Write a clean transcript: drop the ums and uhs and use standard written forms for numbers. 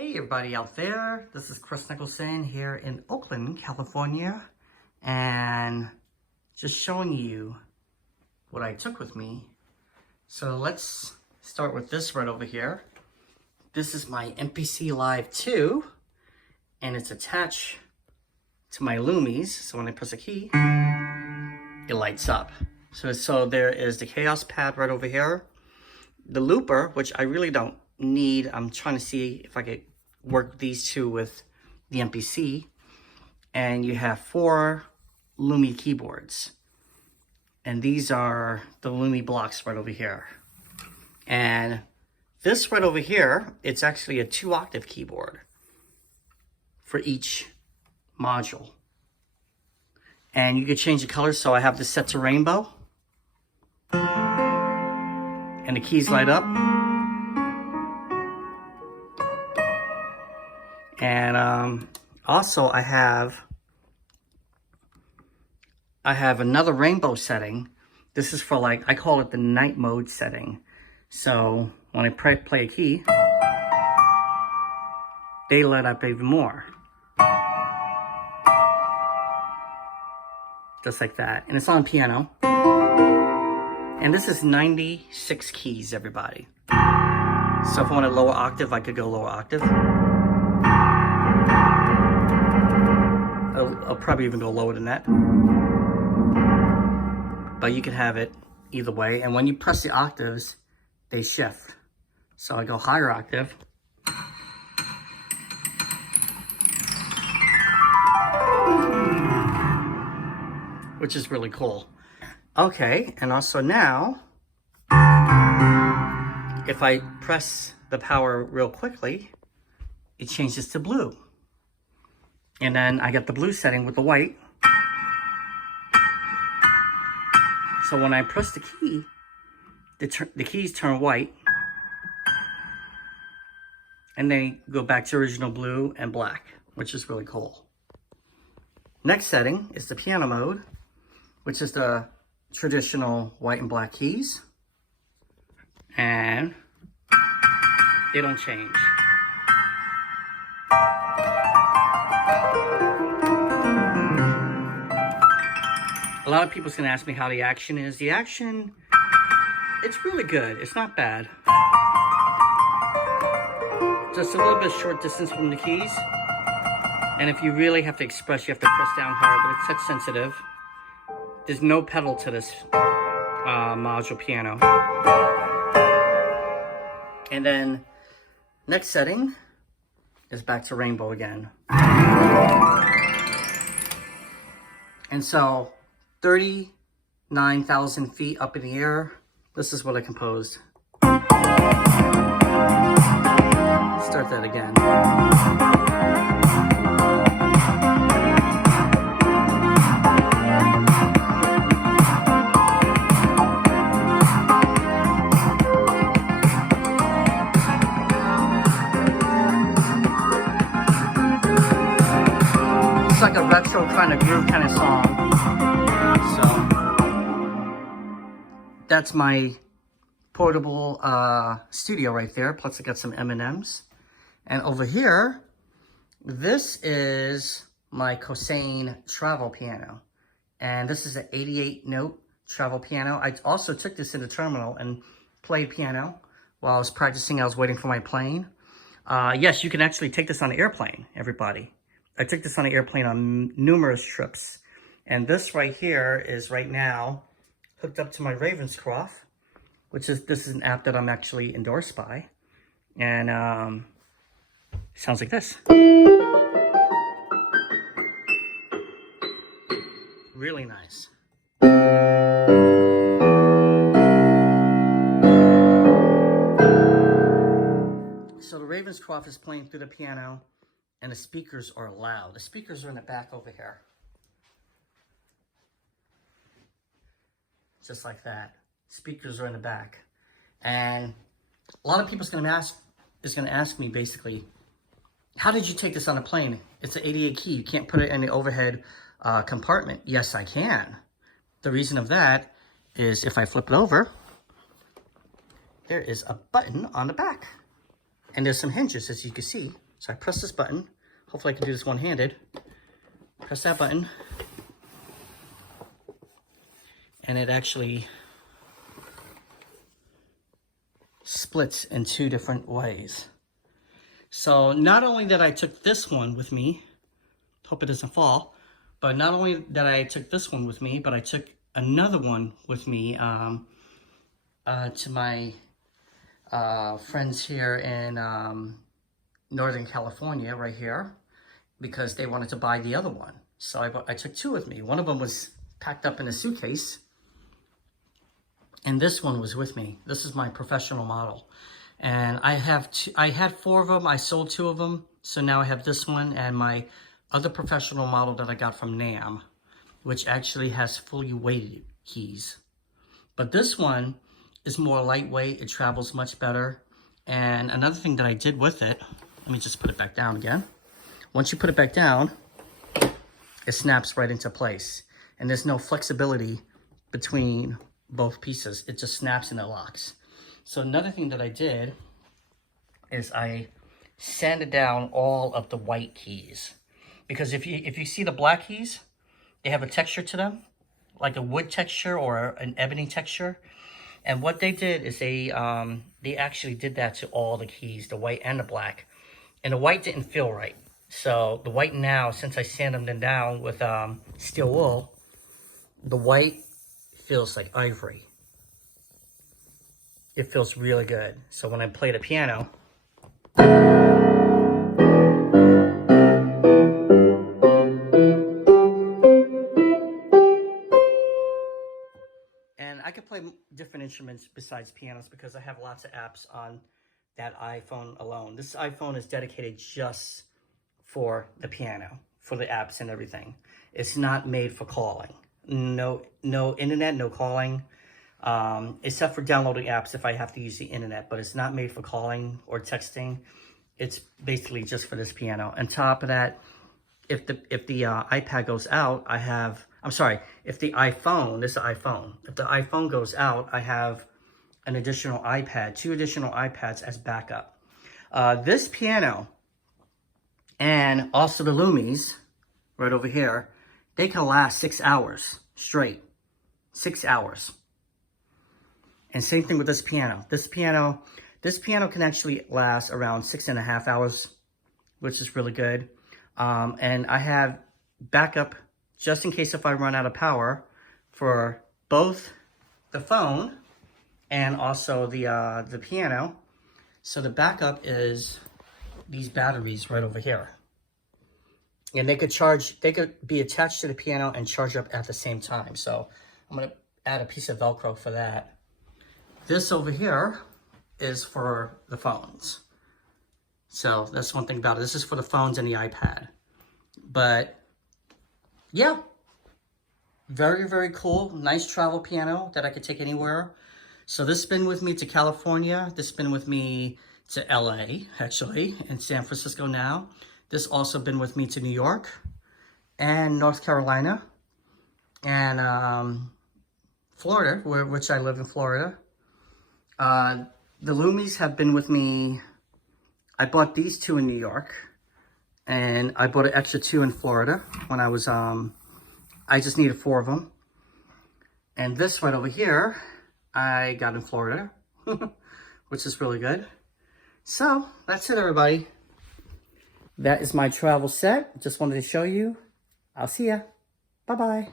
Hey everybody out there, this is Kris Nicholson here in Oakland, California, and just showing you what I took with me. So let's start with this right over here. This is my MPC Live 2, and it's attached to my Lumis, so when I press a key, it lights up. So there is the Chaos pad right over here, the looper, which I really don't need. I'm trying to see if I could work these two with the MPC, and you have 4 Lumi keyboards, and these are the Lumi blocks right over here. And this right over here, it's actually a 2-octave keyboard for each module, and you can change the color. So I have this set to rainbow, and the keys light up. And also I have another rainbow setting. This is for, like, I call it the night mode setting. So when I play a key, they light up even more. Just like that. And it's on piano. And this is 96 keys, everybody. So if I want a lower octave, I could go lower octave. I'll probably even go lower than that. But you can have it either way. And when you press the octaves, they shift. So I go higher octave. Which is really cool. Okay, and also now, if I press the power real quickly, it changes to blue. And then I got the blue setting with the white. So when I press the key, the keys turn white. And they go back to original blue and black, which is really cool. Next setting is the piano mode, which is the traditional white and black keys. And they don't change. A lot of people's gonna ask me how the action is. The action, it's really good. It's not bad. Just a little bit short distance from the keys. And if you really have to express, you have to press down hard, but it's touch sensitive. There's no pedal to this module piano. And then next setting is back to rainbow again. And so 39,000 feet up in the air, this is what I composed. Start that again. It's like a retro kind of groove kind of song. That's my portable studio right there. Plus I got some M&Ms. And over here, this is my Cain travel piano. And this is an 88-note travel piano. I also took this in the terminal and played piano while I was practicing. I was waiting for my plane. Yes, you can actually take this on an airplane, everybody. I took this on an airplane on numerous trips. And this right here is right now hooked up to my Ravenscroft, this is an app that I'm actually endorsed by, and it sounds like this. Really nice. So the Ravenscroft is playing through the piano, and the speakers are loud. The speakers are in the back over here. Just like that. Speakers are in the back. And a lot of people is gonna ask me basically, how did you take this on a plane? It's an 88 key. You can't put it in the overhead compartment. Yes, I can. The reason of that is if I flip it over, there is a button on the back. And there's some hinges, as you can see. So I press this button. Hopefully I can do this one-handed. Press that button. And it actually splits in 2 different ways. So not only that I took this one with me, hope it doesn't fall, but not only that I took this one with me, but I took another one with me to my friends here in Northern California, right here, because they wanted to buy the other one. So I took 2 with me. One of them was packed up in a suitcase, and this one was with me. This is my professional model. And I had 4 of them. I sold 2 of them. So now I have this one and my other professional model that I got from NAM, which actually has fully weighted keys. But this one is more lightweight. It travels much better. And another thing that I did with it, let me just put it back down again. Once you put it back down, it snaps right into place. And there's no flexibility between both pieces. It just snaps and it locks. So another thing that I did is I sanded down all of the white keys. Because if you see the black keys, they have a texture to them, like a wood texture or an ebony texture. And what they did is they actually did that to all the keys, the white and the black. And the white didn't feel right. So the white now, since I sanded them down with steel wool, the white feels like ivory. It feels really good. So when I play the piano, and I could play different instruments besides pianos because I have lots of apps on that iPhone alone. This iPhone is dedicated just for the piano, for the apps and everything. It's not made for calling. No internet, no calling, except for downloading apps if I have to use the internet, but it's not made for calling or texting. It's basically just for this piano. On top of that, if the iPad goes out, if the iPhone, this is an iPhone. If the iPhone goes out, I have an additional iPad, 2 additional iPads as backup. This piano and also the Lumis, right over here, they can last 6 hours straight. 6 hours. And same thing with this piano. This piano can actually last around 6.5 hours, which is really good. And I have backup just in case if I run out of power for both the phone and also the piano. So the backup is these batteries right over here. And they could be attached to the piano and charge up at the same time. So I'm gonna add a piece of Velcro for that. This over here is for the phones. So that's one thing about it. This is for the phones and the iPad. But yeah, very, very cool. Nice travel piano that I could take anywhere. So this has been with me to California. This has been with me to LA, actually, and San Francisco now. This also been with me to New York and North Carolina and Florida, which I live in Florida. The Lumis have been with me. I bought these 2 in New York, and I bought an extra 2 in Florida when I was, I just needed 4 of them. And this right over here, I got in Florida, which is really good. So, that's it, everybody. That is my travel set. Just wanted to show you. I'll see ya. Bye-bye.